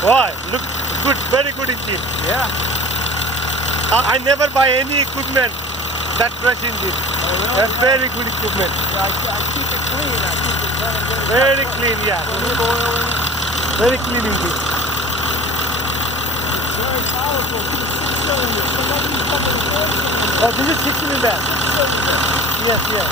Why? Look good, very good engine. Yeah. I never buy any equipment that brush engine. Oh, A really? very good equipment. Yeah, I keep it clean. I keep it running Very clean, yeah. Olive oil in it. Very clean engine. It's very powerful. It's a 6-cylinder. So maybe you come with a 4-cylinder. Oh, this is 6 cylinder. 6-cylinder. Yes, yes.